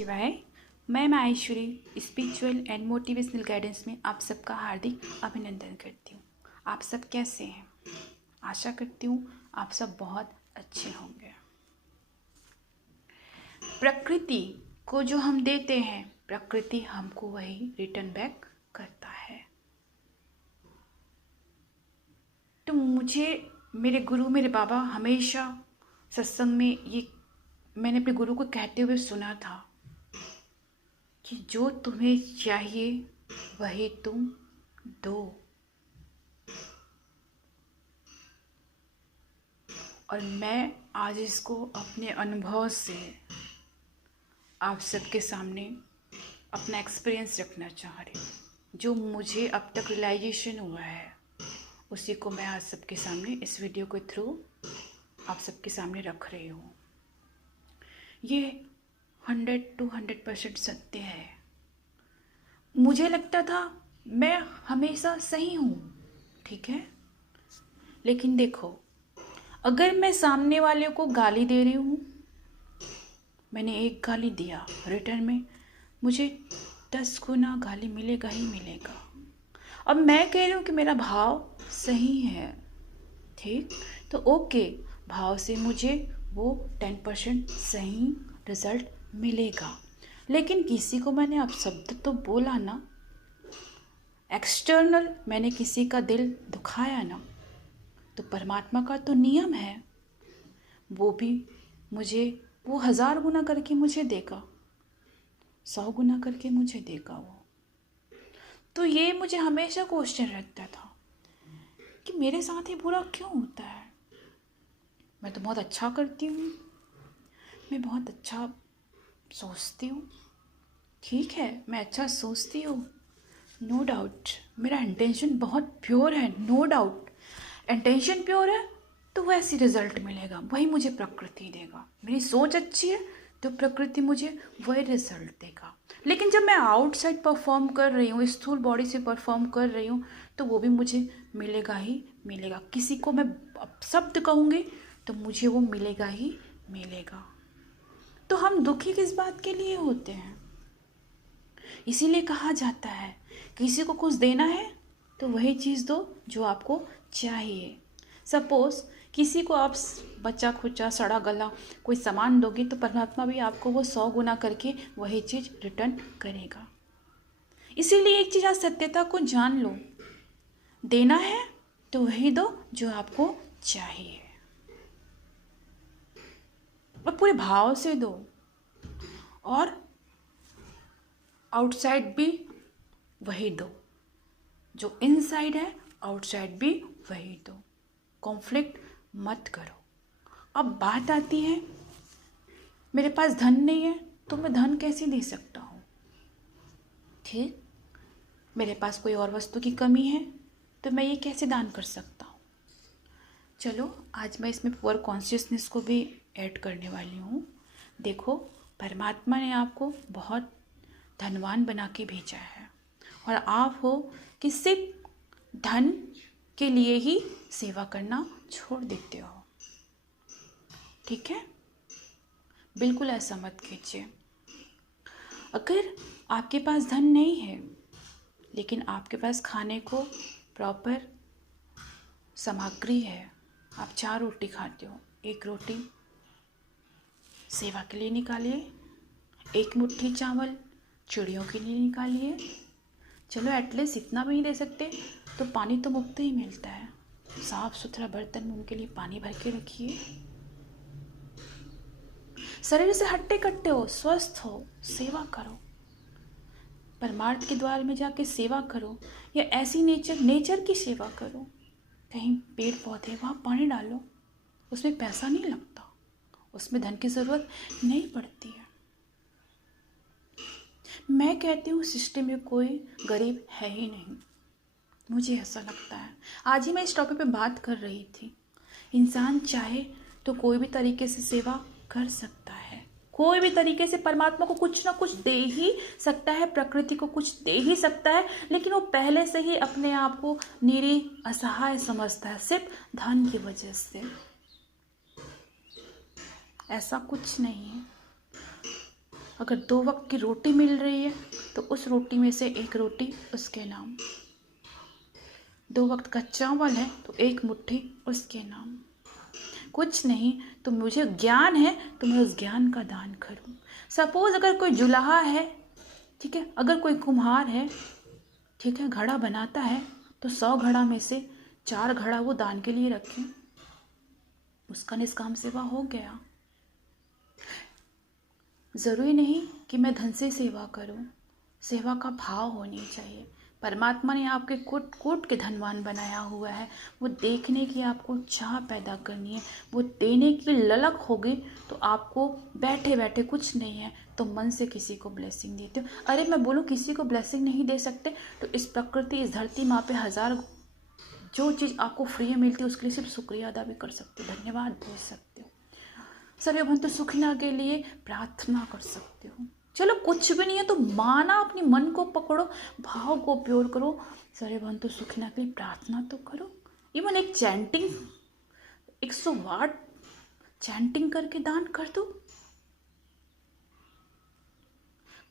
शिवाय। मैं Maheshwari spiritual and motivational guidance में आप सबका हार्दिक अभिनंदन करती हूँ। आप सब कैसे हैं? आशा करती हूँ आप सब बहुत अच्छे होंगे। प्रकृति को जो हम देते हैं, प्रकृति हमको वही रिटर्न बैक करता है। तो मुझे मेरे गुरु, मेरे बाबा हमेशा सत्संग में ये मैंने अपने गुरु को कहते हुए सुना था कि जो तुम्हें चाहिए वही तुम दो। और मैं आज इसको अपने अनुभव से आप सबके सामने अपना एक्सपीरियंस रखना चाह रही हूँ। जो मुझे अब तक रियलाइजेशन हुआ है उसी को मैं आज सबके सामने इस वीडियो के थ्रू आप सबके सामने रख रही हूँ। ये 100% सत्य है। मुझे लगता था मैं हमेशा सही हूँ, ठीक है, लेकिन देखो, अगर मैं सामने वाले को गाली दे रही हूँ, मैंने एक गाली दिया, रिटर्न में मुझे 10 गुना गाली मिलेगा ही मिलेगा। अब मैं कह रही हूँ कि मेरा भाव सही है, ठीक, तो ओके, भाव से मुझे वो 10% सही रिजल्ट मिलेगा। लेकिन किसी को मैंने अपशब्द तो बोला ना, एक्सटर्नल मैंने किसी का दिल दुखाया ना, तो परमात्मा का तो नियम है, वो भी मुझे वो 1000 गुना करके मुझे देगा, 100 गुना करके मुझे देगा वो। तो ये मुझे हमेशा क्वेश्चन रहता था कि मेरे साथ ही बुरा क्यों होता है। मैं तो बहुत अच्छा करती हूँ, मैं बहुत अच्छा सोचती हूँ, ठीक है, मैं अच्छा सोचती हूँ, नो डाउट, मेरा इंटेंशन बहुत प्योर है, नो डाउट, इंटेंशन प्योर है तो वैसी रिजल्ट मिलेगा, वही मुझे प्रकृति देगा। मेरी सोच अच्छी है तो प्रकृति मुझे वही रिजल्ट देगा। लेकिन जब मैं आउटसाइड परफॉर्म कर रही हूँ, स्थूल बॉडी से परफॉर्म कर रही हूँ, तो वो भी मुझे मिलेगा ही मिलेगा। किसी को मैं शब्द कहूँगी तो मुझे वो मिलेगा ही मिलेगा। तो हम दुखी किस बात के लिए होते हैं? इसीलिए कहा जाता है किसी को कुछ देना है तो वही चीज़ दो जो आपको चाहिए। सपोज किसी को आप बच्चा खुचा सड़ा गला कोई सामान दोगे तो परमात्मा भी आपको वो 100 गुना करके वही चीज़ रिटर्न करेगा। इसीलिए एक चीज़ आज सत्यता को जान लो, देना है तो वही दो जो आपको चाहिए, और पूरे भाव से दो। और आउटसाइड भी वही दो, जो इनसाइड है आउटसाइड भी वही दो। कॉन्फ्लिक्ट मत करो। अब बात आती है मेरे पास धन नहीं है तो मैं धन कैसे दे सकता हूँ, ठीक, मेरे पास कोई और वस्तु की कमी है तो मैं ये कैसे दान कर सकता हूँ। चलो आज मैं इसमें पुअर कॉन्शियसनेस को भी ऐड करने वाली हूँ। देखो, परमात्मा ने आपको बहुत धनवान बना के भेजा है और आप हो कि सिर्फ धन के लिए ही सेवा करना छोड़ देते हो, ठीक है, बिल्कुल ऐसा मत कीजिए। अगर आपके पास धन नहीं है लेकिन आपके पास खाने को प्रॉपर सामग्री है, आप 4 रोटी खाते हो, 1 रोटी सेवा के लिए निकालिए, 1 मुट्ठी चावल चिड़ियों के लिए निकालिए। चलो एटलीस्ट इतना भी नहीं दे सकते तो पानी तो मुफ्त ही मिलता है, साफ सुथरा बर्तन में उनके लिए पानी भर के रखिए। शरीर से हट्टे कट्टे हो, स्वस्थ हो, सेवा करो, परमार्थ के द्वार में जाके सेवा करो, या ऐसी नेचर की सेवा करो। कहीं पेड़ पौधे, वहाँ पानी डालो, उसमें पैसा नहीं लगता, उसमें धन की ज़रूरत नहीं पड़ती है। मैं कहती हूँ सृष्टि में कोई गरीब है ही नहीं, मुझे ऐसा लगता है। आज ही मैं इस टॉपिक पे बात कर रही थी, इंसान चाहे तो कोई भी तरीके से सेवा कर सकता है, कोई भी तरीके से परमात्मा को कुछ ना कुछ दे ही सकता है, प्रकृति को कुछ दे ही सकता है, लेकिन वो पहले से ही अपने आप को निरीह असहाय समझता है सिर्फ धन की वजह से। ऐसा कुछ नहीं है। अगर 2 वक्त की रोटी मिल रही है तो उस रोटी में से एक रोटी उसके नाम। 2 वक्त का चावल है तो एक मुट्ठी उसके नाम। कुछ नहीं तो मुझे ज्ञान है तो मैं उस ज्ञान का दान करूं। सपोज अगर कोई जुलाहा है, ठीक है, अगर कोई कुम्हार है, ठीक है, घड़ा बनाता है, तो 100 घड़ा में से 4 घड़ा वो दान के लिए रखें, उसका निष्काम सेवा हो गया। ज़रूरी नहीं कि मैं धन से सेवा करूं, सेवा का भाव होनी चाहिए। परमात्मा ने आपके कोट कोट के धनवान बनाया हुआ है, वो देखने की आपको चाह पैदा करनी है, वो देने की ललक होगी तो आपको बैठे बैठे कुछ नहीं है तो मन से किसी को ब्लेसिंग देते हो। अरे मैं बोलूँ किसी को ब्लेसिंग नहीं दे सकते तो इस प्रकृति, इस धरती माँ पे हज़ार जो चीज़ आपको फ्री में मिलती है उसके लिए सिर्फ शुक्रिया अदा भी कर सकते हो, धन्यवाद बोल सकते हो, सर्वभूत सुखिना के लिए प्रार्थना कर सकते हो। चलो कुछ भी नहीं है तो माना, अपनी मन को पकड़ो, भाव को प्योर करो, सर्वभूत सुखिना के लिए प्रार्थना तो करो। इवन एक चैंटिंग 100 वाट चैंटिंग करके दान कर दो।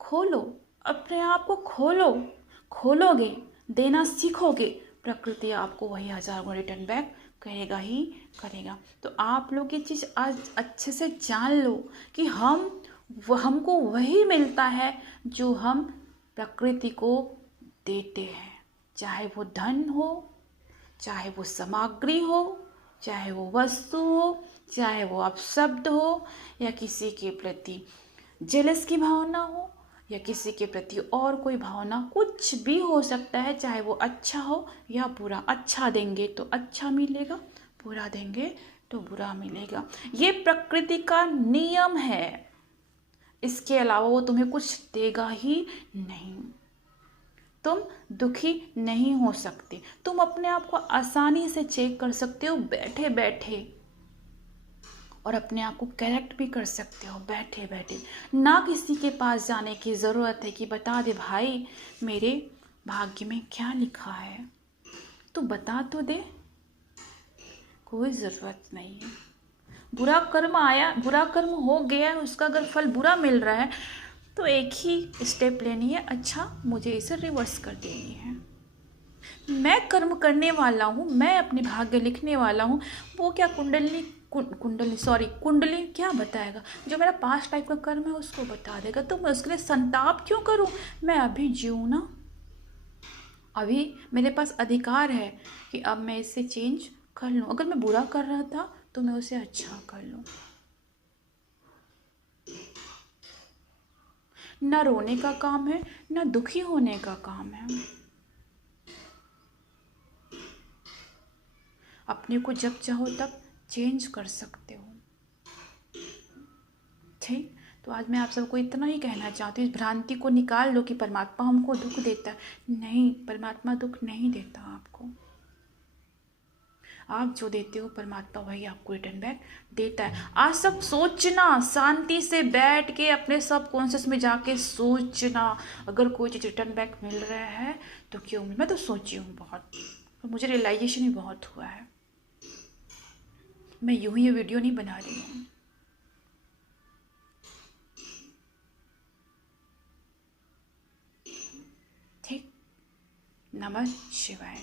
खोलो अपने आप को, खोलोगे, देना सीखोगे, प्रकृति आपको वही 1000 गुना रिटर्न बैक करेगा ही करेगा। तो आप लोग ये चीज़ आज अच्छे से जान लो कि हमको वही मिलता है जो हम प्रकृति को देते हैं, चाहे वो धन हो, चाहे वो सामग्री हो, चाहे वो वस्तु हो, चाहे वो अपशब्द हो, या किसी के प्रति जेलस की भावना हो, या किसी के प्रति और कोई भावना, कुछ भी हो सकता है, चाहे वो अच्छा हो या बुरा। अच्छा देंगे तो अच्छा मिलेगा, बुरा देंगे तो बुरा मिलेगा। ये प्रकृति का नियम है, इसके अलावा वो तुम्हें कुछ देगा ही नहीं। तुम दुखी नहीं हो सकते। तुम अपने आप को आसानी से चेक कर सकते हो बैठे बैठे, और अपने आप को करेक्ट भी कर सकते हो बैठे बैठे। ना किसी के पास जाने की ज़रूरत है कि बता दे भाई मेरे भाग्य में क्या लिखा है, तो बता तो दे, कोई ज़रूरत नहीं है। बुरा कर्म आया, बुरा कर्म हो गया, उसका अगर फल बुरा मिल रहा है तो एक ही स्टेप लेनी है, अच्छा मुझे इसे रिवर्स कर देनी है। मैं कर्म करने वाला हूँ, मैं अपने भाग्य लिखने वाला हूँ। वो क्या कुंडली क्या बताएगा? जो मेरा पास्ट टाइप का कर्म है उसको बता देगा। तो मैं उसके लिए संताप क्यों करूँ? मैं अभी जीऊँ ना, अभी मेरे पास अधिकार है कि अब मैं इसे चेंज कर लूँ। अगर मैं बुरा कर रहा था तो मैं उसे अच्छा कर लूँ। ना रोने का काम है, ना दुखी होने का काम है। अपने को जब चाहो तब चेंज कर सकते हो। ठीक, तो आज मैं आप सबको इतना ही कहना चाहती हूँ, इस भ्रांति को निकाल लो कि परमात्मा हमको दुख देता है। नहीं, परमात्मा दुख नहीं देता आपको। आप जो देते हो परमात्मा वही आपको रिटर्न बैक देता है। आज सब सोचना, शांति से बैठ के अपने सब कॉन्शियस में जाके सोचना, अगर कोई चीज़ रिटर्न बैक मिल रहा है तो क्यों। मैं तो सोची हूँ बहुत, और मुझे रियलाइजेशन भी बहुत हुआ है। मैं यूं ही ये वीडियो नहीं बना रही हूँ। ठीक, नमः शिवाय।